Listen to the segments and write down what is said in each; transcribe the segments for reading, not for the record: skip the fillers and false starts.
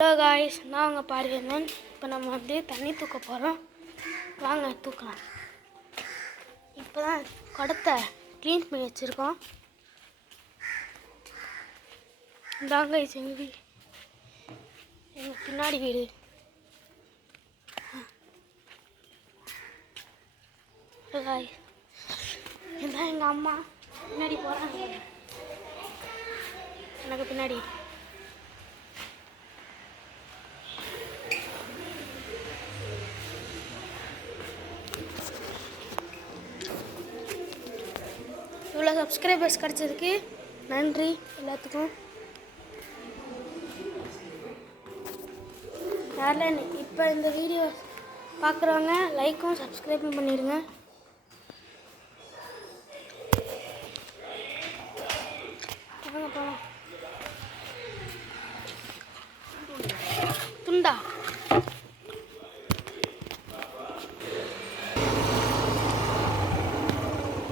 Hello guys, நான் உங்கள் பாரியண்ணன். இப்போ நம்ம வந்து தண்ணி தூக்க போகிறோம். வாங்க தூக்கலாம். இப்போ தான் குடத்தை க்ளீன் பண்ணி வச்சுருக்கோம். இந்தாங்க எங்கள் பின்னாடி வீடு. காய் இதான் எங்கள் அம்மா பின்னாடி போகிறாங்க. எனக்கு பின்னாடி இவ்வளோ சப்ஸ்கிரைபர்ஸ் கிடச்சதுக்கு நன்றி எல்லாத்துக்கும். யாரில் இப்போ இந்த வீடியோ பார்க்குறவங்க லைக்கும் சப்ஸ்கிரைபும் பண்ணிடுங்க. வாங்க போகலாம். துண்டா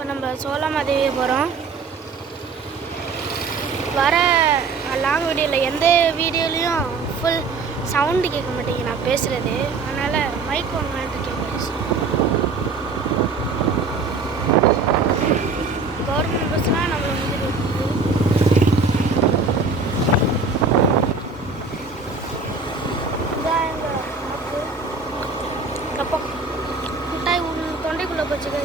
நம்ம சோளமாதேவி போகிறோம். வர லாங் வீடியோவில் எந்த வீடியோலையும் ஃபுல் சவுண்டு கேட்க மாட்டேங்க நான் பேசுகிறது. அதனால் மைக் வாங்கலான்ட்டு இருக்கேன். கவர்மெண்ட் பஸ்லாம் நம்மளை வந்து இதான் எங்கள் நாக்கு அப்போ மிட்டாய் தொண்டைக்குள்ளே போச்சு.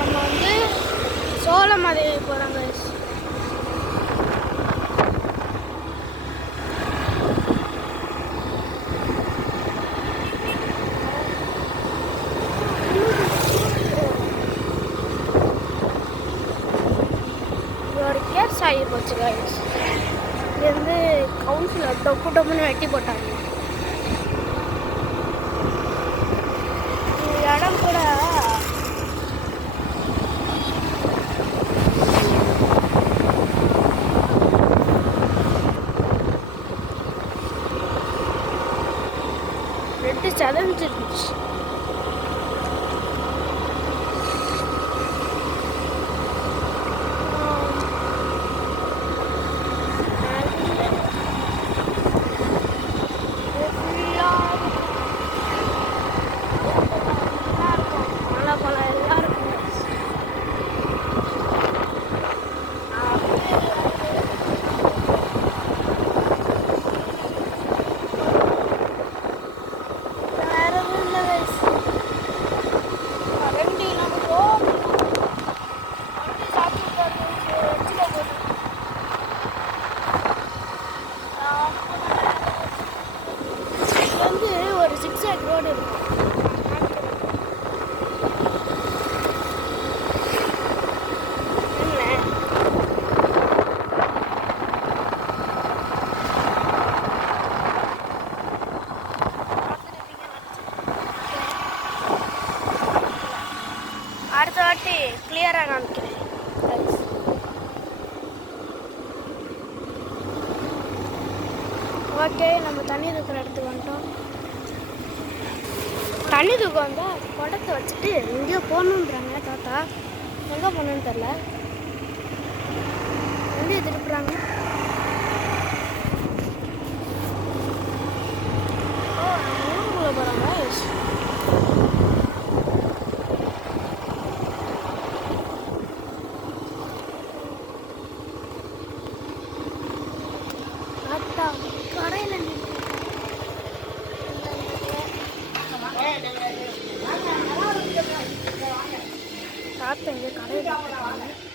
நம்ம வந்து சோளமாதேவி போகிறாங்க. ஒரு கேஸ் ஆகி போச்சு கைஸ். இது வந்து கவுன்சிலர் டொப்பு டொப்புன்னு வெட்டி போட்டாங்க. இடம் கூட ரெட்டு சதஞ்சிருந்துச்சு. ஒரு 6 ரோடு இருக்கும். அடுத்த வாட்டி கிளியராக காமிக்கிறேன். ஓகே, நம்ம தண்ணி தூக்கிற இடத்துக்கு வந்துட்டோம். தண்ணி தூக்க வந்தால் குடத்தை வச்சுட்டு எங்கேயோ போகணுன்றாங்க தாத்தா. எங்கே போகணுன்னு தெரில. எங்கேயோ திருப்புறாங்க. ஊருக்குள்ளே போகிறாங்க. கடையில் தாத்தா இங்கே கடையில்